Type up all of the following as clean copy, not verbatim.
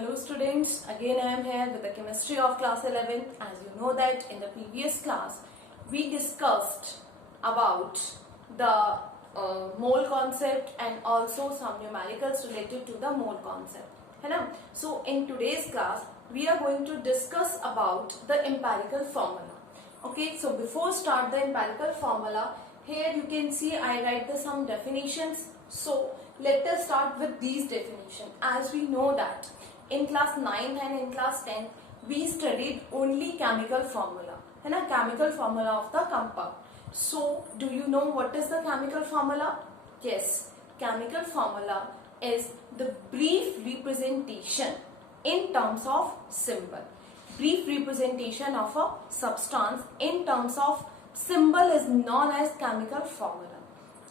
Hello students, again I am here with the chemistry of class 11. As you know that in the previous class we discussed about the mole concept and also some numericals related to the mole concept. है ना? So in today's class we are going to discuss about the empirical formula. Okay, so before start the empirical formula, here you can see I write some definitions. So let us start with these definitions. As we know that in class 9 and in class 10 we studied only chemical formula, है ना, chemical formula of the compound. So do you know what is the chemical formula? Yes, chemical formula is the brief representation in terms of symbol. Brief representation of a substance in terms of symbol is known as chemical formula.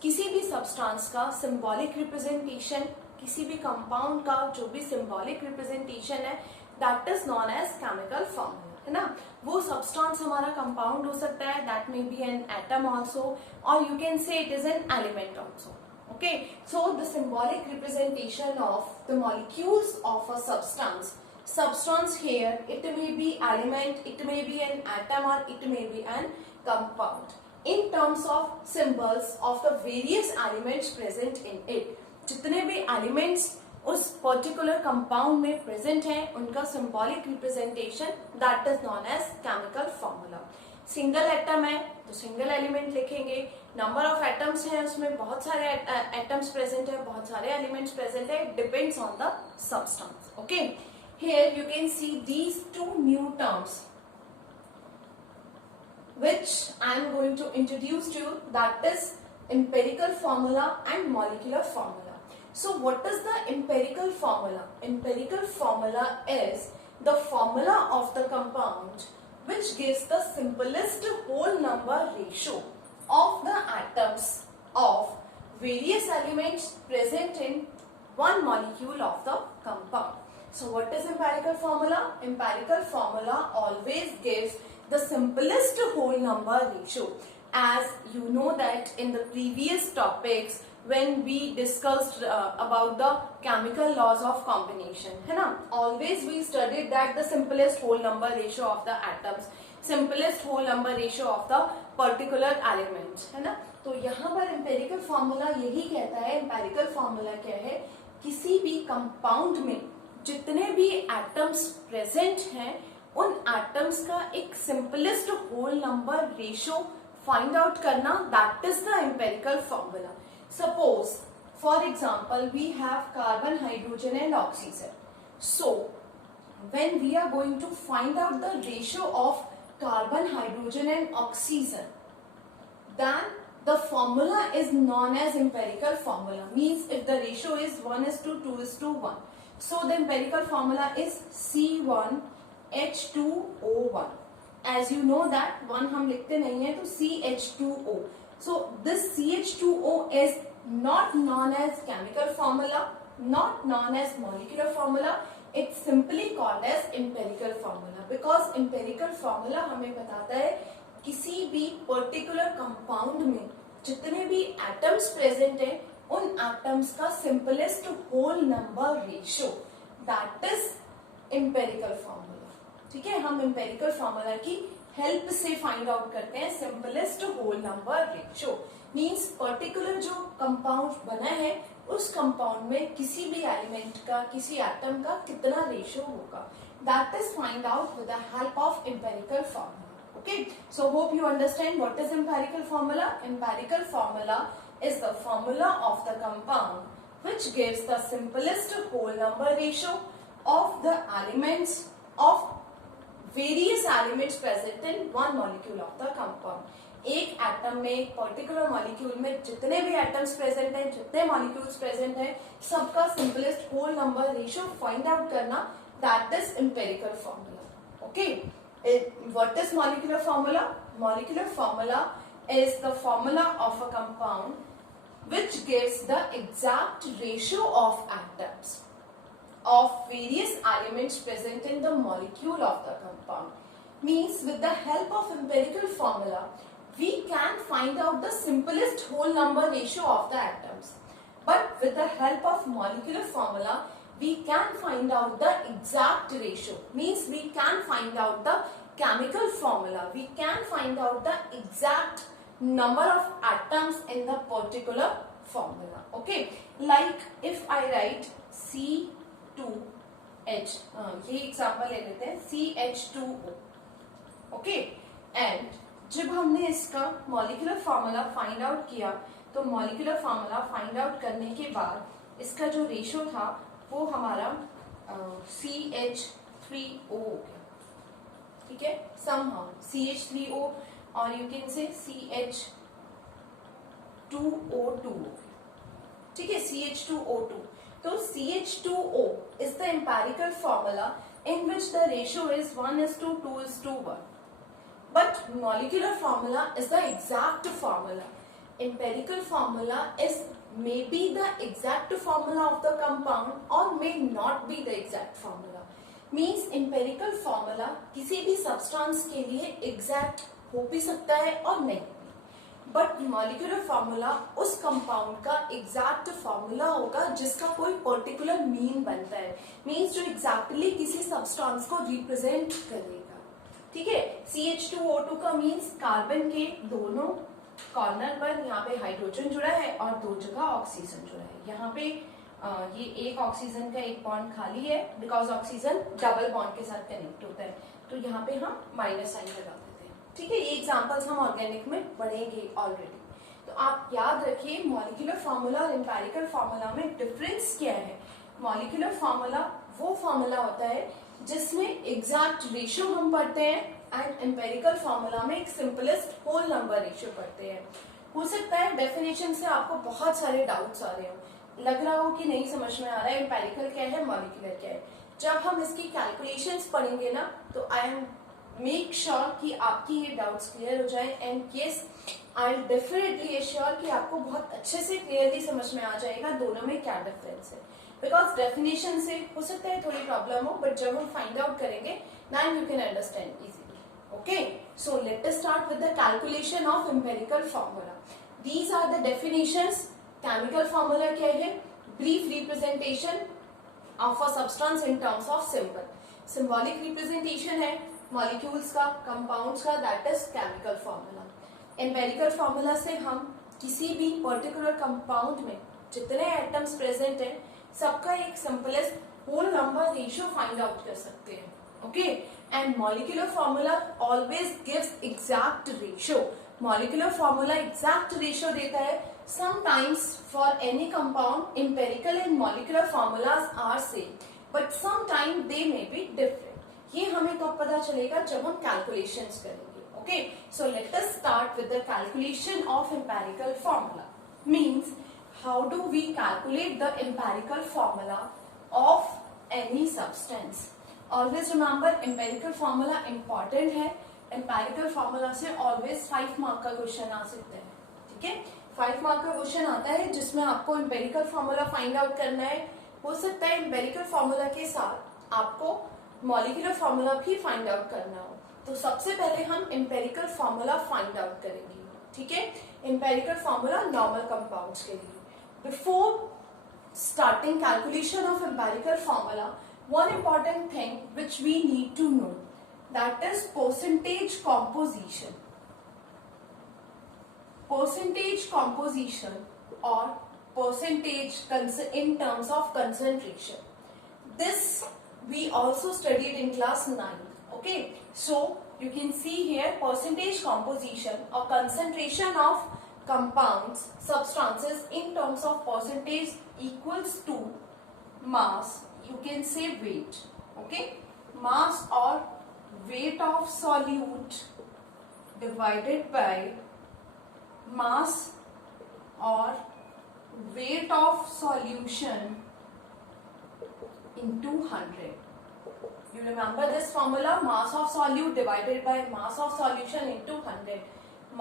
किसी भी substance का symbolic representation, किसी भी compound का जो भी symbolic representation है, that is known as chemical formula, है ना. वो substance हमारा compound हो सकता है, that may be an atom also, or you can say it is an element also. Okay, so the symbolic representation of the molecules of a substance here, it may be element, it may be an atom, or it may be an compound. In terms of symbols of the various elements present in it, जितने भी elements उस particular compound में present हैं, उनका symbolic representation that is known as chemical formula. Single atom है तो single element लिखेंगे. Number of atoms हैं, उसमें बहुत सारे atoms present है, बहुत सारे elements present है. Depends on the substance. Okay. Here you can see these two new terms which I am going to introduce to you, that is empirical formula and molecular formula. So what is the empirical formula? Empirical formula is the formula of the compound which gives the simplest whole number ratio of the atoms of various elements present in one molecule of the compound. So what is empirical formula? Empirical formula always gives the simplest whole number ratio. As you know that in the previous topics when we discussed about the chemical laws of combination, है ना, always we studied that the simplest whole number ratio of the atoms, simplest whole number ratio of the particular element, है ना. तो यहाँ पर empirical formula यही कहता है, empirical formula क्या है, किसी भी compound में जितने भी atoms present हैं उन एटम्स का एक simplest whole number ratio find out करना, that is the empirical formula. Suppose for example we have carbon, hydrogen and oxygen. So when we are going to find out the ratio of carbon, hydrogen and oxygen, then the formula is known as empirical formula. Means if the ratio is 1:2:1, so the empirical formula is C1 H2O1. As you know that 1 हम लिखते नहीं है तो CH2O. So this CH2O is not known as chemical formula, not known as molecular formula. It's simply called as empirical formula because empirical formula हमें बताता है किसी भी particular compound में जितने भी atoms present हैं उन atoms का simplest whole number ratio, that is empirical formula. ठीक है, हम empirical formula की हेल्प से फाइंड आउट करते हैं simplest whole number ratio. Means particular जो कंपाउंड बना है उस कंपाउंड में किसी भी एलिमेंट का, किसी एटम का कितना रेशियो होगा, that is find out with the help of empirical formula. Okay, so hope you understand what is empirical formula. Empirical formula is the formula of the compound which gives the simplest whole number ratio of the elements of various elements present in one molecule of the compound. एक atom में, एक particular molecule में जितने भी atoms present हैं, जितने molecules present हैं, सबका simplest whole number ratio find out करना, that is empirical formula. Okay, what is molecular formula? Molecular formula is the formula of a compound which gives the exact ratio of atoms of various elements present in the molecule of the compound. Means with the help of empirical formula we can find out the simplest whole number ratio of the atoms, but with the help of molecular formula we can find out the exact ratio. Means we can find out the chemical formula. We can find out the exact number of atoms in the particular formula. Okay, like if I write C2H, ये example ले लेते हैं CH2O. Okay, and जब हमने इसका molecular formula find out किया, तो molecular formula find out करने के बाद इसका जो रेशो था वो हमारा CH3O हो गया. ठीक है, somehow CH3O और यू कैन से CH2O2. ठीक है, CH2O2. तो CH2O is the empirical formula in which the ratio is 1:2:1. But molecular formula is the exact formula. Empirical formula is maybe the exact formula of the compound or may not be the exact formula. Means empirical formula किसी भी substance के लिए exact हो भी सकता है और नहीं. बट मॉलिक्यूलर फॉर्मूला उस कंपाउंड का एग्जैक्ट फॉर्मूला होगा जिसका कोई पर्टिकुलर मीन बनता है. मीन्स जो एग्जैक्टली किसी सब्सटेंस को रिप्रेजेंट करेगा. ठीक है, CH2O2 का मीन्स कार्बन के दोनों कॉर्नर पर यहाँ पे हाइड्रोजन जुड़ा है और दो जगह ऑक्सीजन जुड़ा है. यहाँ पे ये एक ऑक्सीजन का एक बॉन्ड खाली है बिकॉज ऑक्सीजन डबल बॉन्ड के साथ कनेक्ट होता है. तो यहाँ पे हम माइनस साइन लगा देते हैं. ठीक है, ये एग्जांपल्स हम ऑर्गेनिक में पढ़ेंगे ऑलरेडी. तो आप याद रखिए मॉलिक्यूलर फार्मूला और एम्पिरिकल फार्मूला में डिफरेंस क्या है. मॉलिक्यूलर फार्मूला वो फार्मूला होता है जिसमें एग्जैक्ट रेशियो हम पढ़ते हैं एंड एम्पिरिकल फार्मूला में एक सिंपलेस्ट होल नंबर रेशियो पढ़ते हैं. हो सकता है डेफिनेशन से आपको बहुत सारे डाउट्स आ रहे हो, लग रहा हो कि नहीं समझ में आ रहा है एम्पिरिकल क्या है मॉलिक्यूलर क्या है. जब हम इसकी कैलकुलेशंस पढ़ेंगे ना तो आई एम मेक श्योर कि आपकी ये डाउट्स क्लियर हो जाए. And yes, I am definitely assure कि आपको बहुत अच्छे से क्लियरली समझ में आ जाएगा दोनों में क्या डिफरेंस है. बिकॉज डेफिनेशन से हो सकता है थोड़ी प्रॉब्लम हो, बट जब हम फाइंड आउट करेंगे then you can understand easily. Okay, so let us start with the calculation of empirical formula. These are the definitions. Chemical formula क्या है? Brief representation of a substance in terms of symbol. Symbolic representation है molecules का, compounds का, that is chemical formula. Empirical formula से हम किसी भी particular compound में जितने एटम्स प्रेजेंट हैं सबका एक simplest whole number ratio find out कर सकते हैं. Okay, and molecular formula always gives exact ratio. Molecular formula exact ratio देता है. Sometimes for any compound empirical and molecular formulas are same, but sometimes they may be different. ये हमें कब पता चलेगा? जब हम calculations करेंगे. Okay, so let us start with the calculation of empirical formula. Means how do we calculate the empirical formula of any substance? Always remember empirical formula important है. empirical formula से always 5 मार्क का question आ सकता है. ठीक है, 5 mark का question आता है जिसमें आपको एम्पिरिकल फॉर्मूला फाइंड आउट करना है. हो सकता है एम्पिरिकल फॉर्मूला के साथ आपको मॉलिक्यूलर फॉर्मूला भी फाइंड आउट करना हो. तो सबसे पहले हम एम्पिरिकल फॉर्मूला फाइंड आउट करेंगे. ठीक है, एम्पिरिकल फॉर्मूला नॉर्मल कंपाउंड्स के लिए. Before starting calculation of empirical formula, one important thing which we need to know, that is percentage composition. Percentage composition or percentage in terms of concentration. This we also studied in class 9. Okay, so you can see here percentage composition or concentration of compounds, substances in terms of percentage equals to mass. You can say weight. Okay, mass or weight of solute divided by mass or weight of solution into 100. You remember this formula, mass of solute divided by mass of solution into 100.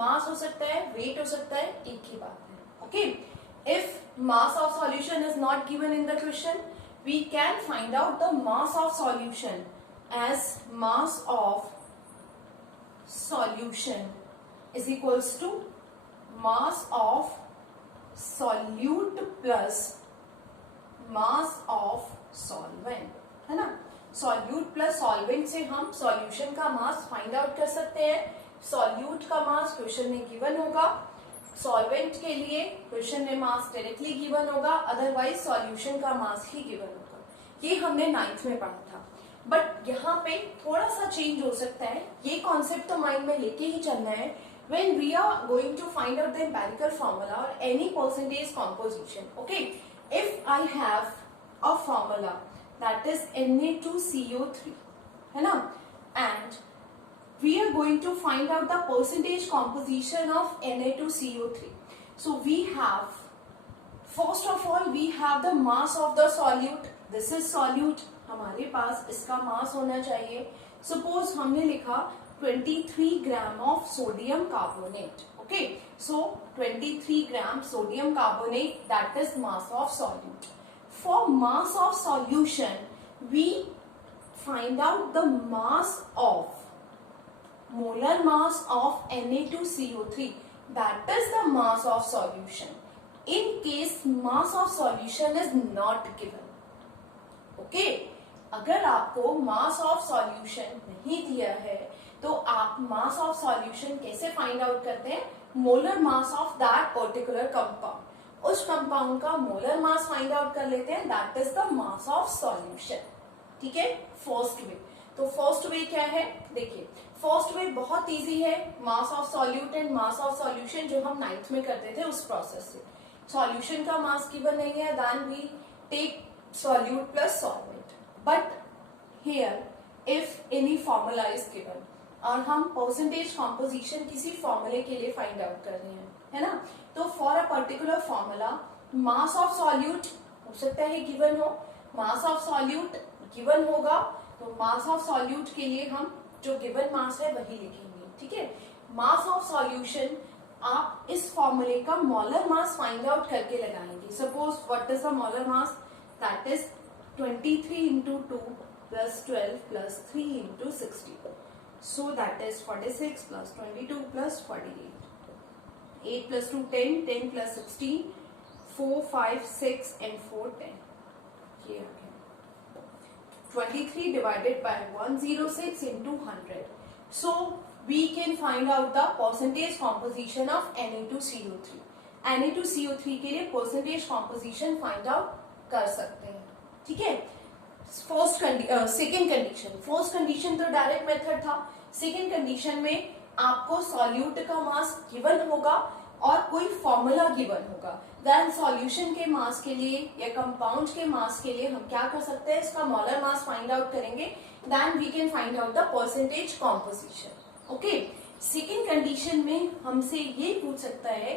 mass हो सकता है, weight हो सकता है, एक ही बात है. Okay, if mass of solution is not given in the question, we can find out the mass of solution as mass of solution is equals to mass of solute plus mass of solvent, है ना। Solute plus solvent से हम solution का मास find out कर सकते हैं। Solute का मास question में गिवन होगा, सॉल्वेंट के लिए क्वेश्चन में मास डायरेक्टली गिवन होगा, अदरवाइज सॉल्यूशन का मास ही गिवन होगा। ये हमने 9th में पढ़ा था। बट यहाँ पे थोड़ा सा चेंज हो सकता है, ये कॉन्सेप्ट तो माइंड में लेके ही चलना है। When we are going to find out the empirical formula or any percentage composition, okay, if I have a formula that is Na2CO3, है ना, and we are going to find out the percentage composition of Na2CO3. So we have, first of all, we have the mass of the solute. This is solute. हमारे पास इसका मास होना चाहिए. Suppose हमने लिखा 23 gram of sodium carbonate. Okay, so 23 gram sodium carbonate, that is mass of solute. For mass of solution, we find out the mass of molar mass of Na2CO3, that is the mass of solution. In case mass of solution is not given, okay, अगर आपको मास of solution नहीं दिया है तो आप मास of solution कैसे find out करते हैं? Molar mass of that particular compound, उस कंपाउंड का मोलर मास फाइंड आउट कर लेते हैं, that is the mass of solution. ठीक है, फर्स्ट वे. तो फर्स्ट वे क्या है? देखिए, फर्स्ट वे बहुत इजी है, मास of solute and mass of solution जो हम 9th में करते थे उस प्रोसेस से. सॉल्यूशन का मास गिवन नहीं है, then we take solute plus solvent. But here if any formula is given और हम परसेंटेज कॉम्पोजिशन किसी फॉर्मूले के लिए फाइंड आउट कर रहे हैं, है ना, तो for a particular formula mass of solute हो सकता है गिवन हो, मास ऑफ सॉल्यूट गिवन होगा, तो मास ऑफ सॉल्यूट के लिए हम जो गिवन मास है वही लिखेंगे. ठीक है, मास ऑफ सॉल्यूशन आप इस फॉर्मूले का मोलर मास फाइंड आउट करके लगाएंगे. Suppose what is the molar mass? That is 23 into 2 plus 12 plus 3 into 60. So that is 46 plus 22 plus 48. 8 plus 2 10, 10 plus 16, 4, 5, 6 and 4 10. ये आ गया 23 divided by 106 into 100. So we can find out the percentage composition of Na2CO3. Na2CO3 के लिए percentage composition find out कर सकते हैं. ठीक है, second condition. First condition तो डायरेक्ट मेथड था. सेकेंड कंडीशन में आपको सॉल्यूट का मास गिवन होगा और कोई फॉर्मूला गिवन होगा. देन सॉल्यूशन के मास के लिए या कंपाउंड के मास के लिए हम क्या कर सकते हैं? इसका मोलर मास फाइंड आउट करेंगे, then we can find out the percentage composition. Okay, second condition में हमसे ये पूछ सकता है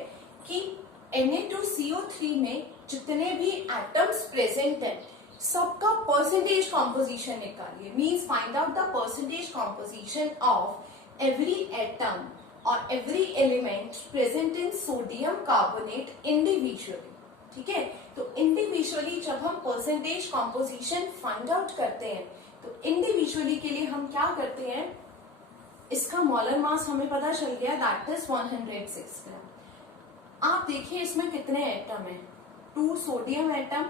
कि Na2CO3 में जितने भी एटम्स प्रेजेंट हैं सबका परसेंटेज कॉम्पोजिशन निकालिए. Means find out the percentage composition of every atom और every element present in sodium carbonate individually. ठीक है, तो इंडिविजुअली जब हम परसेंटेज कॉम्पोजिशन फाइंड आउट करते हैं तो इंडिविजुअली के लिए हम क्या करते हैं? इसका मोलर मास हमें पता चल गया, दैट इज 106 ग्राम. आप देखिए इसमें कितने एटम है? 2 sodium atom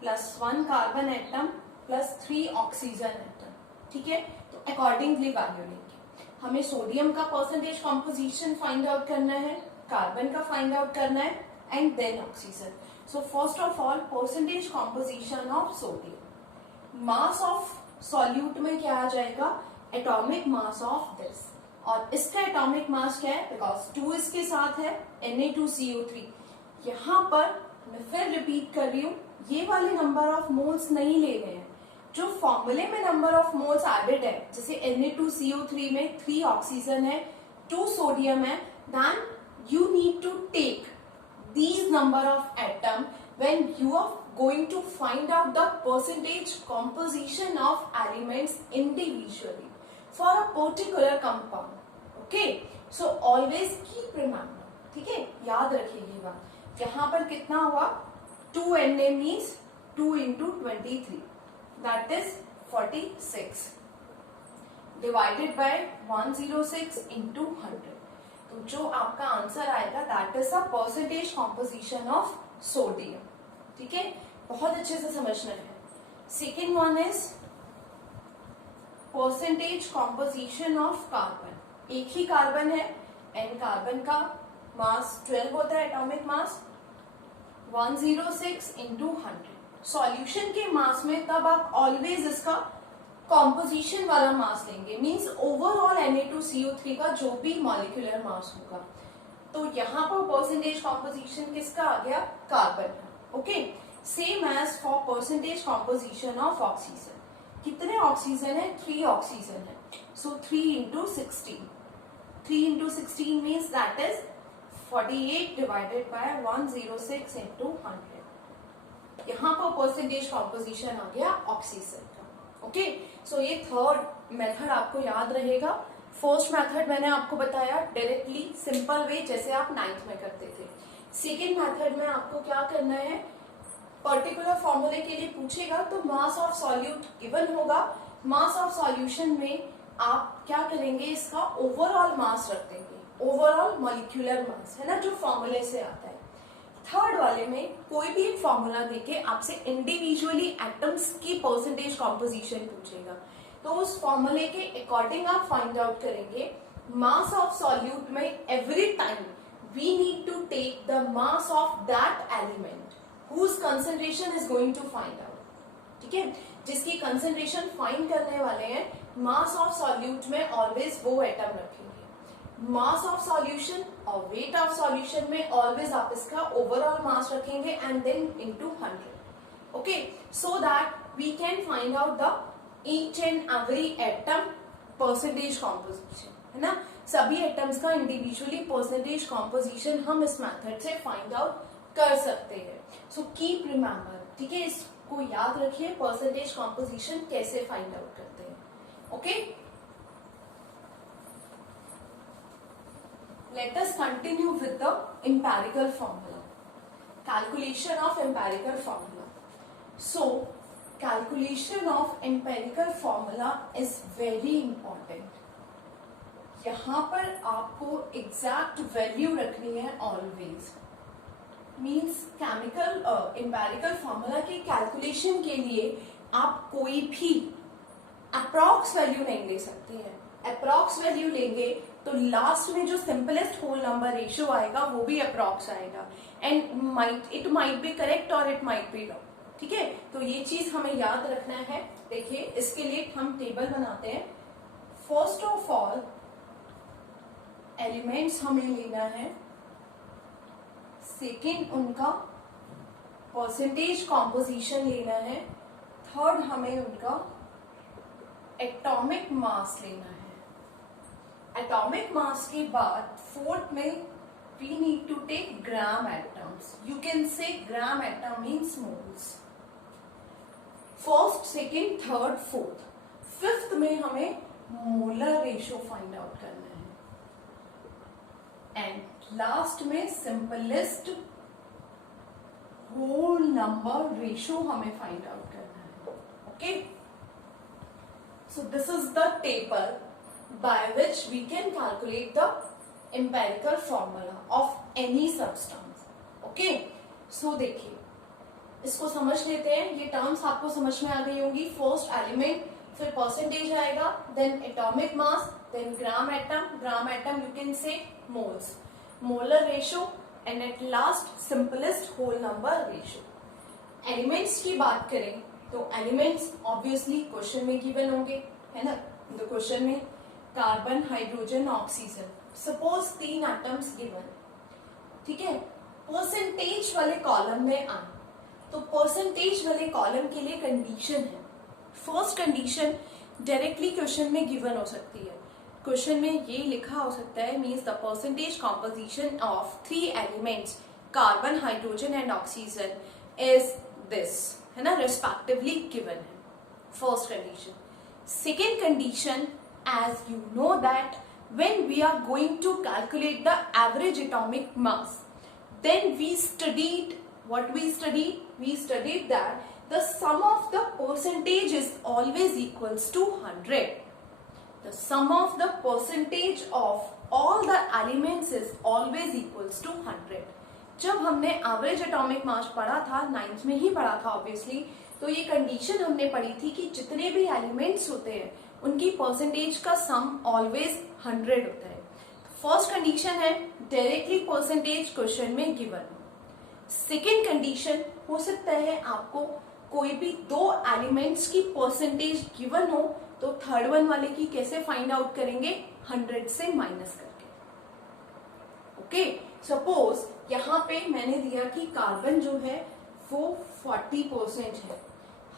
plus 1 carbon atom plus 3 oxygen atom. ठीक है, तो अकॉर्डिंगली वैल्यू लेंगे. हमें सोडियम का परसेंटेज कॉम्पोजिशन फाइंड आउट करना है, कार्बन का फाइंड आउट करना है and then oxygen. So first of all percentage composition of sodium. Mass of solute में क्या आ जाएगा? Atomic mass of this. और इसका एटॉमिक मास क्या है? बिकॉज 2 इसके साथ है, Na2CO3. यहाँ पर मैं फिर रिपीट कर रही हूँ, ये वाले नंबर ऑफ मोल्स नहीं लेने हैं जो फॉर्मूले में नंबर ऑफ मोल्स एडेड है. जैसे Na2CO3 में 3 ऑक्सीजन है, 2 सोडियम है, then you need to take these number of atom when you are going to find out the percentage composition of elements individually for a particular compound. Okay, so always keep remember. ठीक है, याद रखिए ये बात. यहाँ पर कितना हुआ? 2Na means 2 into 23, that is 46 divided by 106 into 100. तो जो आपका आंसर आएगा that is the percentage composition of sodium. ठीक है, बहुत अच्छे से समझना है. Second one is percentage composition of carbon. एक ही कार्बन है एंड कार्बन का मास 12 होता है, एटॉमिक मास 106 इंटू 100. सॉल्यूशन के मास में तब आप ऑलवेज इसका कॉम्पोजिशन वाला मास लेंगे, मींस ओवरऑल Na2CO3 का जो भी मॉलिक्यूलर मास होगा. तो यहाँ पर परसेंटेज कॉम्पोजिशन किसका आ गया, कार्बन का. Okay, same as for percentage composition of oxygen. कितने ऑक्सीजन है, 3 ऑक्सीजन है. So 3 into 16, 3 into 16 means that is 48 divided by 106 into 100. यहाँ पर परसेंटेज कॉम्पोजिशन आ गया ऑक्सीजन का. ओके, सो ये थर्ड मेथड आपको याद रहेगा. फर्स्ट मेथड मैंने आपको बताया डायरेक्टली सिंपल वे, जैसे आप 9th में करते थे. सेकेंड मेथड में आपको क्या करना है, पर्टिकुलर फॉर्मूले के लिए पूछेगा तो मास ऑफ सॉल्यूट गिवन होगा. मास ऑफ सॉल्यूशन में आप क्या करेंगे, इसका ओवरऑल मास रख देंगे, ओवरऑल मॉलिक्यूलर मास, है ना, जो फॉर्मूले से आता है. थर्ड वाले में कोई भी एक फॉर्मूला देके आपसे इंडिविजुअली एटम्स की परसेंटेज कॉम्पोजिशन पूछेगा. तो उस फॉर्मूले के अकॉर्डिंग आप फाइंड आउट करेंगे मास ऑफ सॉल्यूट में. Every time we need to take the mass of that element whose concentration is going to find out. ठीक है, जिसकी कंसेंट्रेशन फाइंड करने वाले हैं, मास ऑफ सॉल्यूट में ऑलवेज वो एटम रखेंगे. मास ऑफ सॉल्यूशन और वेट ऑफ सॉल्यूशन में ऑलवेज आप इसका ओवरऑल मास रखेंगे and then into 100. Okay, so that we can find out the each and every atom percentage composition, है ना. सभी एटम्स का इंडिविजुअली परसेंटेज कॉम्पोजिशन हम इस मेथड से फाइंड आउट कर सकते हैं. सो कीप रिमेंबर, ठीक है, इसको याद रखिए, परसेंटेज कॉम्पोजिशन कैसे फाइंड आउट करते हैं. Okay, let us continue with the empirical formula, calculation of empirical formula. So calculation of empirical formula is very important. यहां पर आपको एग्जैक्ट वैल्यू रखनी है always. Means chemical empirical formula की calculation के लिए आप कोई भी अप्रॉक्स वैल्यू नहीं ले सकते हैं. अप्रॉक्स वैल्यू लेंगे तो लास्ट में जो सिंपलेस्ट होल नंबर रेशियो आएगा वो भी अप्रॉक्स आएगा and it might be correct और इट माइट बी रॉन्ग. ठीक है, तो ये चीज हमें याद रखना है. देखिए, इसके लिए हम टेबल बनाते हैं. फर्स्ट ऑफ ऑल एलिमेंट्स हमें लेना है. सेकेंड उनका परसेंटेज कॉम्पोजिशन लेना है. थर्ड हमें उनका एटॉमिक मास लेना है. एटॉमिक मास के बाद फोर्थ में we need to take gram atoms. You can say gram atom means moles. First, second, third, fourth. Fifth में हमें मोलर रेशियो फाइंड आउट करना है. एंड लास्ट में सिंपलेस्ट होल नंबर रेशियो हमें find out करना है. Okay, so this is the table by which we can calculate the empirical formula of any substance. Okay, so देखिए, इसको समझ लेते हैं. ये टर्म्स आपको समझ में आ गई होंगी. फर्स्ट एलिमेंट, फिर परसेंटेज आएगा, then atomic mass, then gram atom you can say moles, molar ratio and at last simplest whole number ratio. Elements की बात करें तो एलिमेंट्स ऑब्वियसली क्वेश्चन में गिवन होंगे, है ना. तो क्वेश्चन में carbon, hydrogen, oxygen, suppose 3 atoms given. ठीक है, परसेंटेज वाले कॉलम में आए तो परसेंटेज वाले कॉलम के लिए कंडीशन है. फर्स्ट कंडीशन डायरेक्टली क्वेश्चन में गिवन हो सकती है. क्वेश्चन में ये लिखा हो सकता है, means the percentage composition of 3 elements carbon, hydrogen and oxygen is this, है ना, रेस्पेक्टिवली गिवन है. First condition. Second condition, as you know that when we are going to calculate the average atomic mass, then we studied what we studied that the sum of the percentage is always equals to 100. The sum of the percentage of all the elements is always equals to 100. जब हमने average atomic mass पढ़ा था, 9th में ही पढ़ा था obviously, तो ये condition हमने पढ़ी थी कि जितने भी एलिमेंट्स होते हैं उनकी परसेंटेज का सम ऑलवेज 100 होता है। फर्स्ट कंडीशन है डायरेक्टली परसेंटेज क्वेश्चन में गिवन। सेकेंड कंडीशन हो सकता है आपको कोई भी दो एलिमेंट्स की परसेंटेज गिवन हो, तो थर्ड वन वाले की कैसे फाइंड आउट करेंगे, 100 से माइनस करके। ओके, सपोज यहाँ पे मैंने दिया कि कार्बन जो है वो 40% है,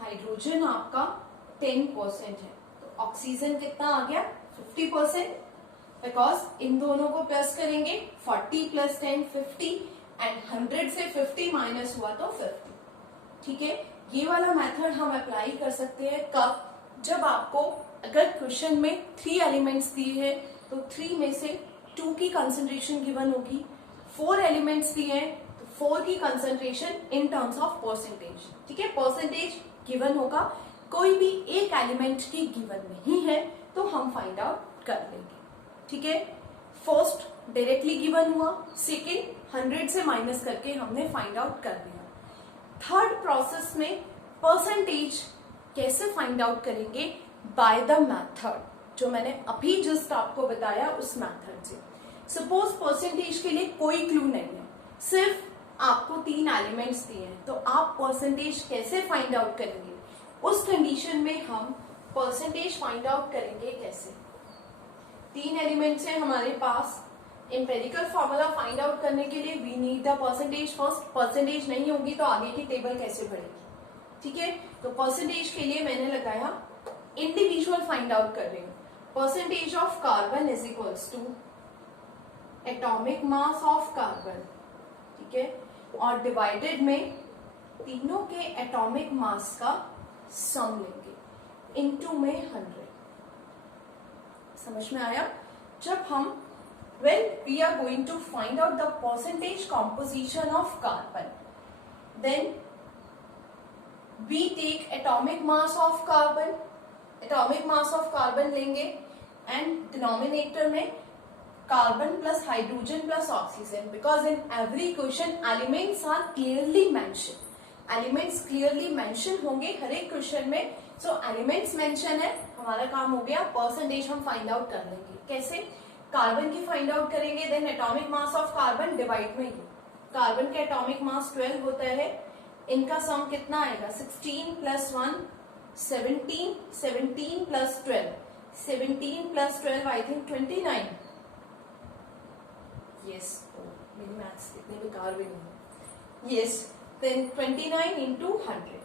हाइड्रोजन आपका 10% है, तो ऑक्सीजन कितना आ गया 50%, बिकॉज इन दोनों को प्लस करेंगे 40 + 10 50 एंड 100 से 50 माइनस हुआ तो 50। ठीक है, ये वाला मेथड हम अप्लाई कर सकते हैं कब, जब आपको अगर क्वेश्चन में 3 एलिमेंट्स दिए हैं तो 3 में से 2 की कंसंट्रेशन गिवन होगी, 4 एलिमेंट्स दिए हैं तो 4 की concentration in terms of percentage. ठीक है, परसेंटेज गिवन होगा, कोई भी एक एलिमेंट की गिवन नहीं है तो हम फाइंड आउट कर लेंगे। ठीक है, फर्स्ट डायरेक्टली गिवन हुआ, सेकेंड 100 से माइनस करके हमने फाइंड आउट कर लिया। थर्ड प्रोसेस में परसेंटेज कैसे फाइंड आउट करेंगे, बाय द मेथड, जो मैंने अभी जस्ट आपको बताया उस मेथड से। सपोज परसेंटेज के लिए कोई क्लू नहीं है, सिर्फ आपको 3 एलिमेंट्स दिए हैं, तो आप परसेंटेज कैसे फाइंड आउट करेंगे, उस कंडीशन में हम परसेंटेज फाइंड आउट करेंगे कैसे। 3 एलिमेंट्स हैं हमारे पास, एम्पेरिकल फॉर्मूला फाइंड आउट करने के लिए we need the percentage first. Percentage नहीं होगी तो आगे की टेबल कैसे बढ़ेगी। ठीक है, तो परसेंटेज के लिए मैंने लगाया इंडिविजुअल फाइंड आउट कर रही हूं, percentage of carbon is equals to atomic mass of carbon. ठीक है, और डिवाइडेड में तीनों के एटॉमिक मास का सम लेंगे, इनटू में 100। समझ में आया। जब हम when we are going to find out the percentage composition of carbon, then we take atomic mass of carbon, atomic mass of carbon लेंगे and denominator में carbon plus hydrogen plus oxygen, because in every question elements are clearly mentioned, elements clearly mentioned होंगे हर एक question में। so elements mention है, हमारा काम हो गया, परसेंटेज हम फाइंड आउट कर लेंगे। कैसे, कार्बन की फाइंड आउट करेंगे, then atomic mass of carbon divide में, कार्बन का एटॉमिक मास 12 होता है, इनका सम कितना आएगा 16 + 1 17, 17 + 12, 17 + 12 आई थिंक 29। यस, मेरी मैथ्स इतनी बेकार भी नहीं। Yes, then 29 × 100।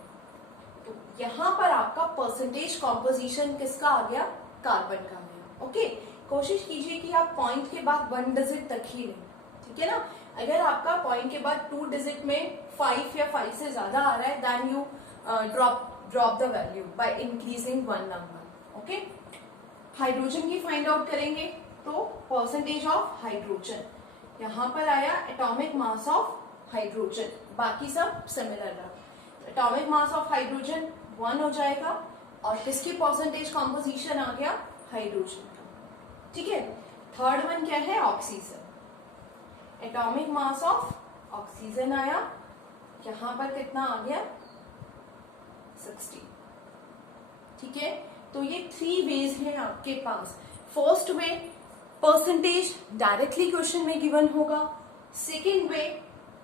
तो यहां पर आपका परसेंटेज कॉम्पोजिशन किसका आ गया, कार्बन का आया। ओके, कोशिश कीजिए कि आप पॉइंट के बाद 1 डिजिट तक ही लें। ठीक है ना, अगर आपका पॉइंट के बाद 2 डिजिट में 5 या 5 से ज्यादा आ रहा है, then you drop the value by increasing 1 number. Okay, hydrogen की फाइंड आउट करेंगे तो परसेंटेज ऑफ हाइड्रोजन, यहां पर आया एटॉमिक मास ऑफ हाइड्रोजन, बाकी सब सिमिलर रहा। एटॉमिक मास ऑफ हाइड्रोजन 1 हो जाएगा, और किसकी परसेंटेज कॉम्पोजिशन आ गया, हाइड्रोजन का। ठीक है, थर्ड वन क्या है, oxygen, atomic mass of oxygen आया, यहां पर कितना आ गया 60। ठीक है, तो ये 3 वेज हैं आपके पास। First way percentage directly question में गिवन होगा, सेकेंड वे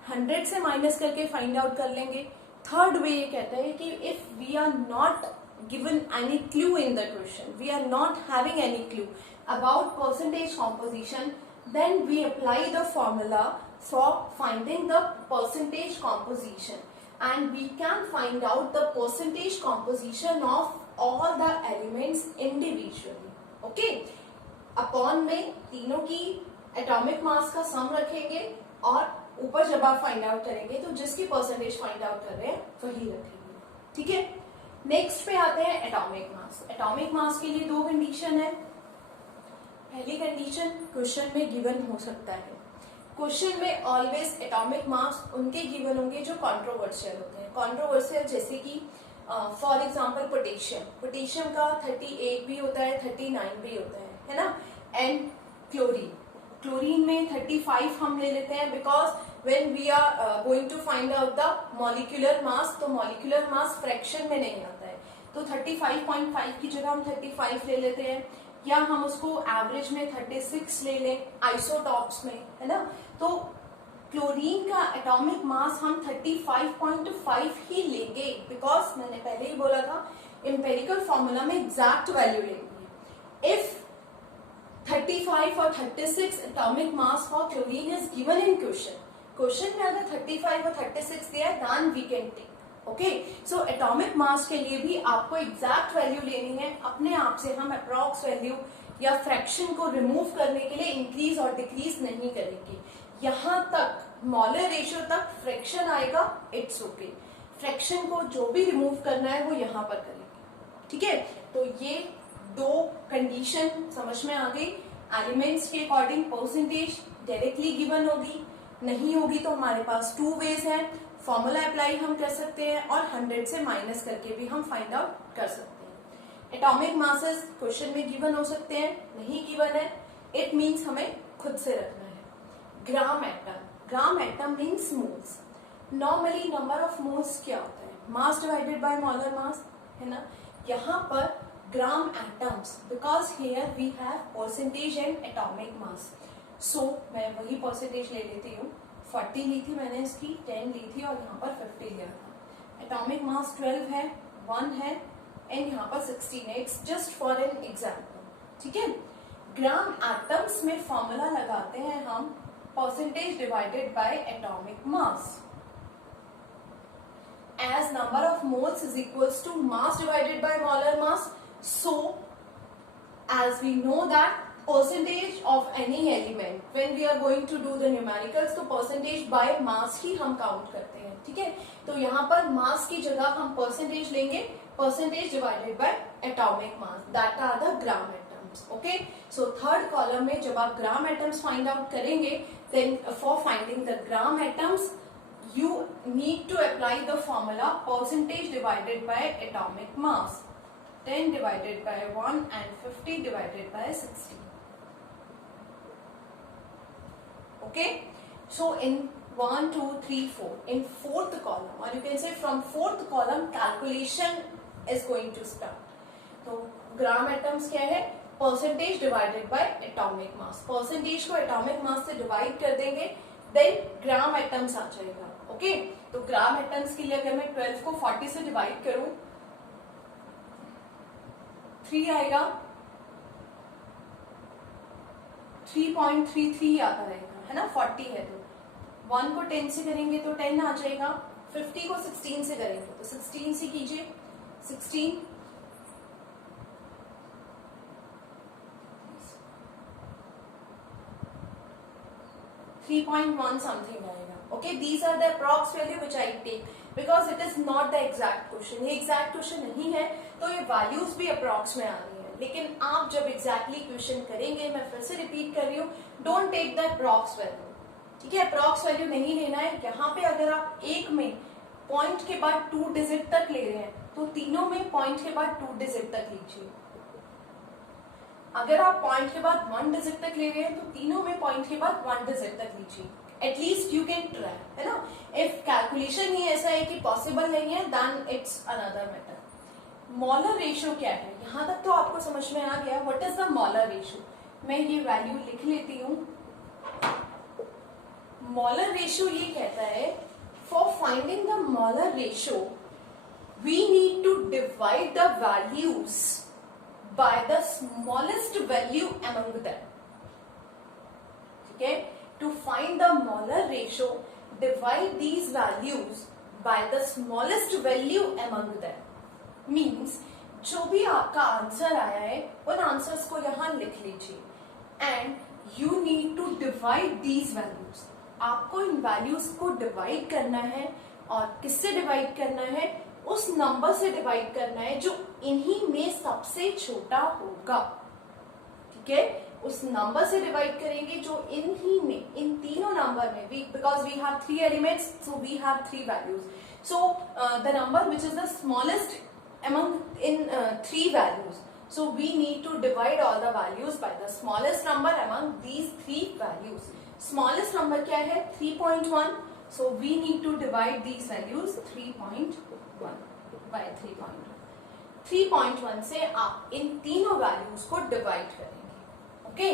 100 से माइनस करके फाइंड आउट कर लेंगे, थर्ड वे ये कहता है कि if we are not given any clue in the question, we are not having any clue about percentage composition, then we apply the formula for finding the percentage composition, and we can find out the percentage composition of all the elements individually. Okay, upon में तीनों की atomic mass का सम रखेंगे, और ऊपर जब आप find out करेंगे तो जिसकी परसेंटेज फाइंड आउट कर रहे हैं वही रखेंगे। ठीक है, नेक्स्ट पे आते हैं एटॉमिक मास। एटॉमिक मास के लिए 2 कंडीशन है। पहली कंडीशन क्वेश्चन में गिवन हो सकता है, क्वेश्चन में ऑलवेज एटॉमिक मास उनके गिवन होंगे जो कंट्रोवर्शियल होते हैं। कंट्रोवर्शियल जैसे कि फॉर एग्जांपल पोटेशियम, पोटेशियम का 38 भी होता है, 39 भी होता है ना। एंड क्लोरीन, क्लोरीन में 35 हम ले लेते हैं, because when we are going to find out the molecular mass, तो मॉलिक्यूलर मास फ्रैक्शन में नहीं आता है, तो 35.5 की जगह हम 35 ले लेते हैं, या हम उसको एवरेज में 36 ले लें आइसोटॉप्स में, है ना। तो क्लोरीन का एटॉमिक मास हम 35.5 ही लेंगे, बिकॉज मैंने पहले ही बोला था एम्पेरिकल फॉर्मूला में एग्जैक्ट वैल्यू लेंगे। इफ 35 और 36 atomic mass for chlorine is given in question में अगर 35 और 36 दिया है then we can take, okay. So atomic mass के लिए भी आपको एग्जैक्ट वैल्यू लेनी है, अपने आप से हम अप्रॉक्स वैल्यू या फ्रैक्शन को रिमूव करने के लिए इंक्रीज और डिक्रीज नहीं करेंगे। यहां तक मॉलर रेशियो तक फ्रैक्शन आएगा, इट्स ओके। फ्रैक्शन को जो भी रिमूव करना है वो यहां पर करेंगे, ठीक है। तो ये दो कंडीशन समझ में आ गई। एलिमेंट्स के अकॉर्डिंग परसेंटेज डायरेक्टली गिवन होगी, नहीं होगी तो हमारे पास टू वेज है, फॉर्मूला अप्लाई हम कर सकते हैं और 100 से माइनस करके भी हम फाइंड आउट कर सकते हैं। एटॉमिक मासेस क्वेश्चन में गिवन हो सकते हैं, नहीं गिवन है, इट मीन्स हमें खुद से रखना है। Gram atom means moles. Normally number of moles क्या होता है, mass divided by molar mass, है ना। यहाँ पर gram atoms, because here we have percentage and atomic mass, so मैं वही परसेंटेज ले लेती हूँ। 40 ली थी मैंने, इसकी 10 ली थी और यहाँ पर 50 लिया था। एटॉमिक मास 12 है, 1 है एंड यहाँ पर 16 है। It's just for an example, ठीक है। ग्राम एटम्स में फॉर्मूला लगाते हैं हम percentage divided by atomic mass, as number of moles is equals to mass divided by molar mass. So as we know that percentage of any element when we are going to do the numericals, तो percentage by mass ही हम count करते हैं, ठीक है। तो यहाँ पर mass की जगह हम percentage लेंगे, percentage divided by atomic mass, that are the gram atoms, okay। So third column में जब आप gram atoms find out करेंगे, then for finding the gram atoms you need to apply the formula percentage divided by atomic mass, 10 divided by 1 and 50 divided by 60, okay। So in 1 2 3 4 in fourth column, or you can say from fourth column calculation is going to start। तो ग्राम atoms क्या है, percentage divided by atomic mass, percentage को atomic mass से divide कर देंगे, then ग्राम atoms आ जाएगा, okay. तो ग्राम atoms के लिए अगर मैं 12 को 40 से डिवाइड करूं, 3 आएगा, 3.33 आता रहेगा, है ना। 40 है तो 1 को 10 से करेंगे तो 10 आ जाएगा, 50 को 16 से करेंगे तो 16 से कीजिए, 16 3.1 something आएगा, okay। These are the approx value which I take because it is not the exact question। ये exact question नहीं है तो ये values भी approx में आ रही है, लेकिन आप जब exactly question करेंगे, मैं फिर से repeat कर रही हूँ, don't take the approx value, ठीक है। approx value नहीं लेना है। यहाँ पे अगर आप एक में पॉइंट के बाद 2 डिजिट तक ले रहे हैं तो तीनों में पॉइंट के बाद 2 डिजिट तक लीजिए। अगर आप पॉइंट के बाद 1 डिजिट तक ले रहे हैं तो तीनों में पॉइंट के बाद 1 डिजिट तक लीजिए, एटलीस्ट यू कैन ट्राई, है ना। इफ कैलकुलेशन ही ऐसा है कि पॉसिबल नहीं है then it's another matter. Molar ratio क्या है, यहां तक तो आपको समझ में आ गया। What is the molar ratio, मैं ये वैल्यू लिख लेती हूँ। मॉलर रेशियो ये कहता है for finding the molar ratio we need to divide the values by the smallest value among them, okay। To find the molar ratio, divide these values by the smallest value among them, means जो भी आपका answer आया है उन answers को यहाँ लिख लीजिए and you need to divide these values। आपको इन वैल्यूज को डिवाइड करना है और किससे डिवाइड करना है, उस नंबर से डिवाइड करना है जो इन्हीं में सबसे छोटा होगा, ठीक है। उस नंबर से डिवाइड करेंगे जो इन्हीं में, इन तीनों नंबर में, because we have 3 elements so we have 3 values, so the number which is the smallest among in 3 values, so we need to divide all the values by the smallest number among these 3 values। Smallest number क्या है 3.1, so we need to divide these values 3.1 by 3.1 से आप इन तीनों values को divide करेंगे। Okay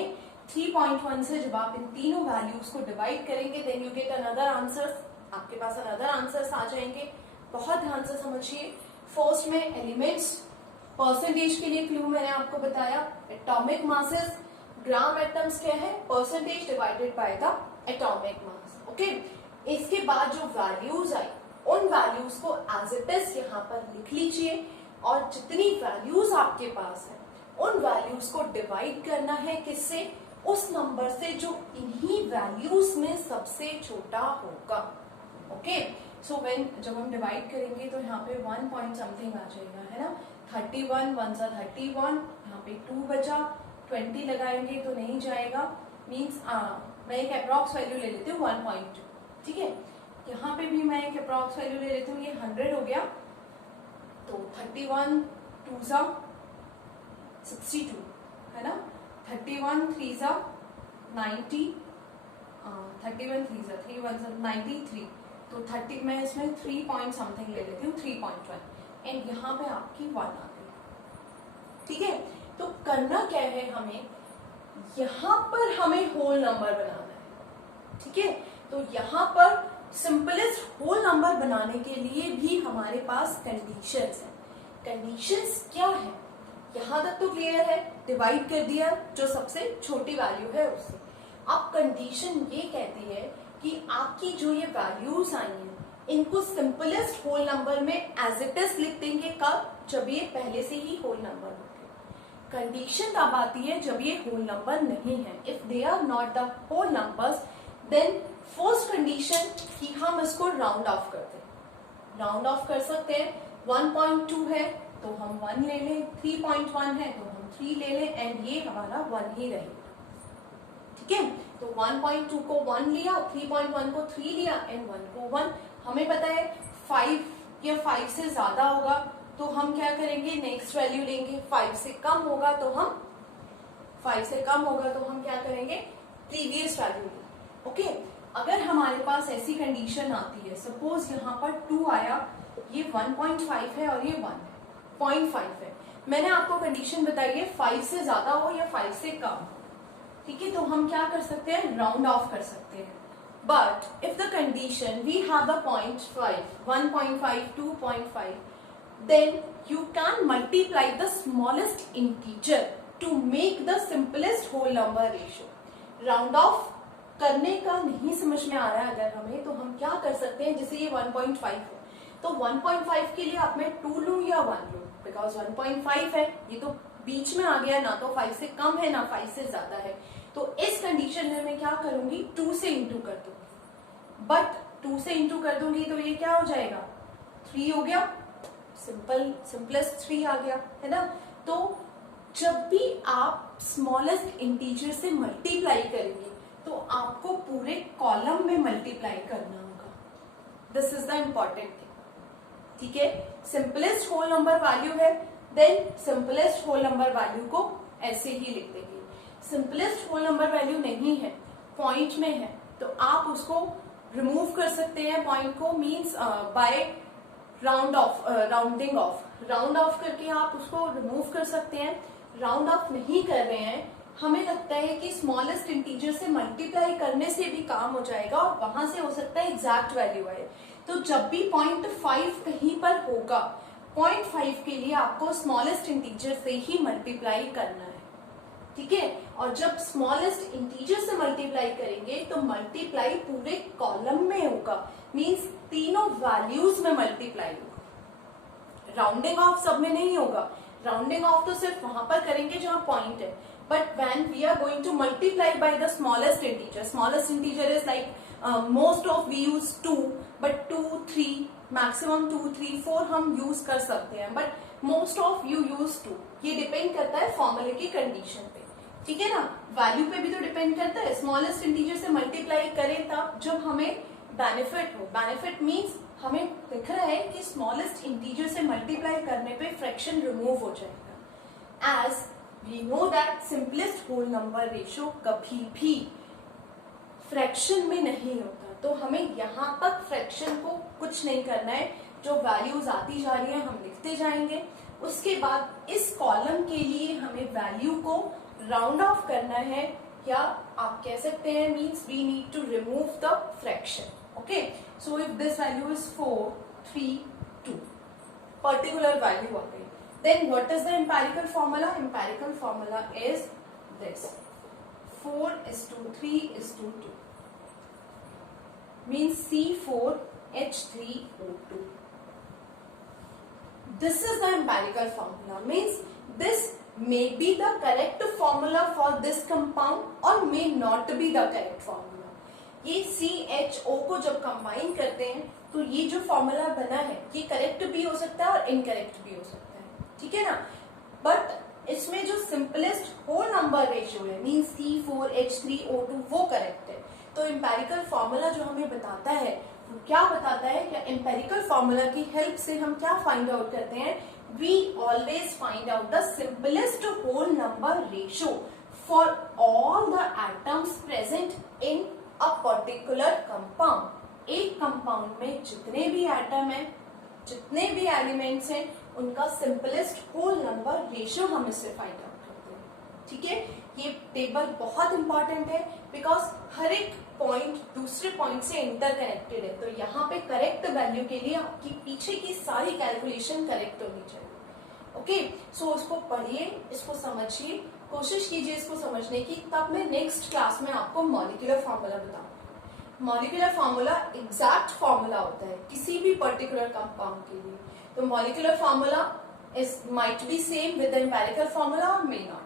3.1 से जब आप इन तीनों वैल्यूज को डिवाइड करेंगे then you get another answer, आपके पास अनदर आंसर्स आ जाएंगे। बहुत ध्यान से समझिए। फर्स्ट में एलिमेंट्स, परसेंटेज के लिए क्लू मैंने आपको बताया, एटॉमिक मासेस, ग्राम एटम्स क्या है percentage divided by the atomic mass. Okay इसके बाद जो वैल्यूज आई उन वैल्यूज को एज इट इज यहाँ पर लिख लीजिए और जितनी वैल्यूज आपके पास है उन वैल्यूज को डिवाइड करना है किससे, उस नंबर से जो इन्हीं वैल्यूज में सबसे छोटा होगा। ओके सो व्हेन जब हम डिवाइड करेंगे तो यहाँ पे 1 पॉइंट समथिंग आ जाएगा, है ना। 31 1 सा 31, यहाँ पे 2 बचा, 20 लगाएंगे तो नहीं जाएगा, मीन्स मैं एक अप्रॉक्स वैल्यू ले लेती हूँ 1.2, ठीक है। यहाँ पे भी मैं एक अप्रॉक्स वैल्यू ले लेती हूँ, ये 100 हो गया, तो 31 2 सा 62, है ना। 31 3 सा 90, 31 3 सा 3 1 सा 93, तो 30 मैं इसमें 3 पॉइंट समथिंग ले लेती हूँ 3.1 एंड यहाँ पे आपकी 1 आ गई, ठीक है। तो करना क्या है हमें, यहाँ पर हमें होल नंबर बनाना है, ठीक है। तो यहाँ पर सिंपलेस्ट होल नंबर बनाने के लिए भी हमारे पास कंडीशंस हैं। कंडीशंस क्या है, यहाँ तक तो क्लियर है, डिवाइड कर दिया जो सबसे छोटी वैल्यू है उससे। अब कंडीशन ये कहती है कि आपकी जो ये वैल्यूज आई हैं इनको सिंपलेस्ट होल नंबर में एज इट इज लिख देंगे, कब, जब ये पहले से ही होल नंबर होंगे। कंडीशन तब आती है जब ये होल नंबर नहीं है, if they are not the whole numbers then first condition कि हम इसको राउंड ऑफ कर दें। राउंड ऑफ कर सकते हैं, 1.2 है तो हम 1 ले लें, 3.1 है तो हम 3 ले लें एंड ये हमारा 1 ही रहेगा, ठीक है। तो 1.2 को 1 लिया, 3.1 को 3 लिया एंड 1 को 1। हमें पता है 5 या 5 से ज्यादा होगा तो हम क्या करेंगे, नेक्स्ट वैल्यू लेंगे। 5 से कम होगा तो हम क्या करेंगे, प्रीवियस वैल्यू लेंगे। ओके अगर हमारे पास ऐसी कंडीशन आती है, सपोज यहाँ पर 2 आया, ये 1.5 है और ये 1 है, 0.5 है, मैंने आपको कंडीशन बताई है 5 से ज्यादा हो या 5 से कम हो, ठीक है। तो हम क्या कर सकते हैं, राउंड ऑफ कर सकते हैं। But if the condition we have the 0.5, 1.5, 2.5, then you can multiply the smallest integer to make the simplest whole number ratio. Round of करने का नहीं समझ में आ रहा है अगर हमें, तो हम क्या कर सकते हैं, जैसे ये 1.5 हो तो 1.5 के लिए आप मैं 2 लूं या 1 लूं, बिकॉज 1.5 है, ये तो बीच में आ गया, ना तो 5 से कम है ना 5 से ज्यादा है। तो इस कंडीशन में मैं क्या करूंगी, 2 से इंटू कर दूंगी। बट 2 से इंटू कर दूंगी तो ये क्या हो जाएगा, 3 हो गया, सिंपलेस्ट 3 आ गया, है ना। तो जब भी आप स्मॉलेस्ट इंटीजर से मल्टीप्लाई करेंगे तो आपको पूरे कॉलम में मल्टीप्लाई करना होगा। This is the important thing, ठीक है। सिंपलेस्ट होल नंबर वैल्यू है, then simplest whole number value को ऐसे ही लिख देंगे। सिंपलेस्ट होल नंबर वैल्यू नहीं है, पॉइंट में है, तो आप उसको रिमूव कर सकते हैं पॉइंट को, means by rounding off. Round of करके आप उसको रिमूव कर सकते हैं। राउंड ऑफ नहीं कर रहे हैं, हमें लगता है कि स्मॉलेस्ट इंटीजर से मल्टीप्लाई करने से भी काम हो जाएगा और वहां से हो सकता है एग्जैक्ट वैल्यू आए। तो जब भी 0.5 कहीं पर होगा, 0.5 के लिए आपको स्मॉलेस्ट इंटीजर से ही मल्टीप्लाई करना है, ठीक है। और जब स्मॉलेस्ट इंटीजर से मल्टीप्लाई करेंगे तो मल्टीप्लाई पूरे कॉलम में होगा, मींस तीनों वैल्यूज में मल्टीप्लाई होगा। राउंडिंग ऑफ सब में नहीं होगा, राउंडिंग ऑफ तो सिर्फ वहां पर करेंगे जहां पॉइंट है। But when we are going to multiply by the smallest integer is like most of we use 2, but 2 3 maximum 2 3 4 हम यूज कर सकते हैं, but most of you use 2। ये डिपेंड करता है फॉर्मूले की कंडीशन पे, ठीक है ना। वैल्यू पे भी तो डिपेंड करता है। स्मॉलेस्ट इंटीजर से मल्टीप्लाई करें तब जब हमें बेनिफिट हो। बेनिफिट मीन्स हमें दिख रहा है कि स्मॉलेस्ट इंटीजर से मल्टीप्लाई करने पे फ्रैक्शन रिमूव हो जाएगा। As we know that simplest whole number ratio कभी भी फ्रैक्शन में नहीं होता, तो हमें यहाँ तक फ्रैक्शन को कुछ नहीं करना है, जो वैल्यूज आती जा रही है हम लिखते जाएंगे। उसके बाद इस कॉलम के लिए हमें वैल्यू को राउंड ऑफ करना है, या आप कह सकते हैं means we need to remove the fraction. Okay, so if this value is 4, 3, 2, particular value आ गई, then what is the empirical formula? Empirical formula is this: 4:3:2 means C4H3O2. This is the empirical formula, means this may be the correct formula for this compound or may not be the correct formula. ये CHO को जब combine करते हैं तो ये जो formula बना है ये करेक्ट भी हो सकता है और इनकरेक्ट भी हो सकता है, ठीक है ना। बट इसमें जो सिंपलेस्ट होल नंबर रेशियो है मींस C4H3O2 वो करेक्ट है। तो एम्पेरिकल फॉर्मूला जो हमें बताता है वो क्या बताता है, क्या एम्पेरिकल फॉर्मूला की हेल्प से हम क्या फाइंड आउट करते हैं, we always find out the simplest whole number ratio for all the atoms present in a particular compound. एक कंपाउंड में जितने भी एटम हैं, जितने भी एलिमेंट्स हैं, उनका सिंपलेस्ट होल नंबर रेशियो हम इससे फाइंड आउट करते हैं, ठीक है। ये टेबल बहुत इंपॉर्टेंट है बिकॉज हर एक पॉइंट दूसरे पॉइंट से इंटरकनेक्टेड है, तो यहाँ पे करेक्ट वैल्यू के लिए आपकी पीछे की सारी कैलकुलेशन करेक्ट होनी चाहिए। ओके, सो इसको पढ़िए, इसको समझिए, कोशिश कीजिए इसको समझने की, तब मैं नेक्स्ट क्लास में आपको मॉलिक्यूलर फॉर्मूला बताऊंगा। मॉलिक्यूलर फॉर्मूला एग्जैक्ट फॉर्मूला होता है किसी भी पर्टिकुलर कंपाउंड के लिए। तो molecular formula is might be same with the empirical formula और may not.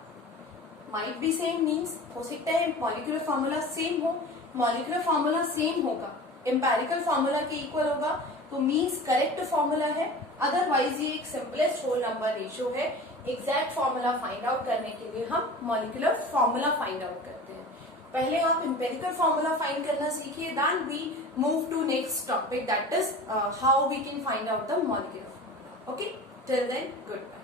Might be same means हो सकता है मॉलिक्यूलर फॉर्मूला सेम हो, मॉलिक्यूलर फॉर्मूला सेम होगा एम्पिरिकल फॉर्मूला के इक्वल होगा तो मीन्स करेक्ट फॉर्मूला है, अदरवाइज ये एक सिंपलेस्ट होल नंबर रेशियो है। एग्जैक्ट फॉर्मूला फाइंड आउट करने के लिए हम मॉलिक्यूलर फॉर्मूला फाइंड आउट करते हैं। पहले आप एम्पिरिकल फॉर्मूला फाइंड करना सीखिए, then we move to next topic, that is how we can find out the molecular formula. Okay, till then good bye.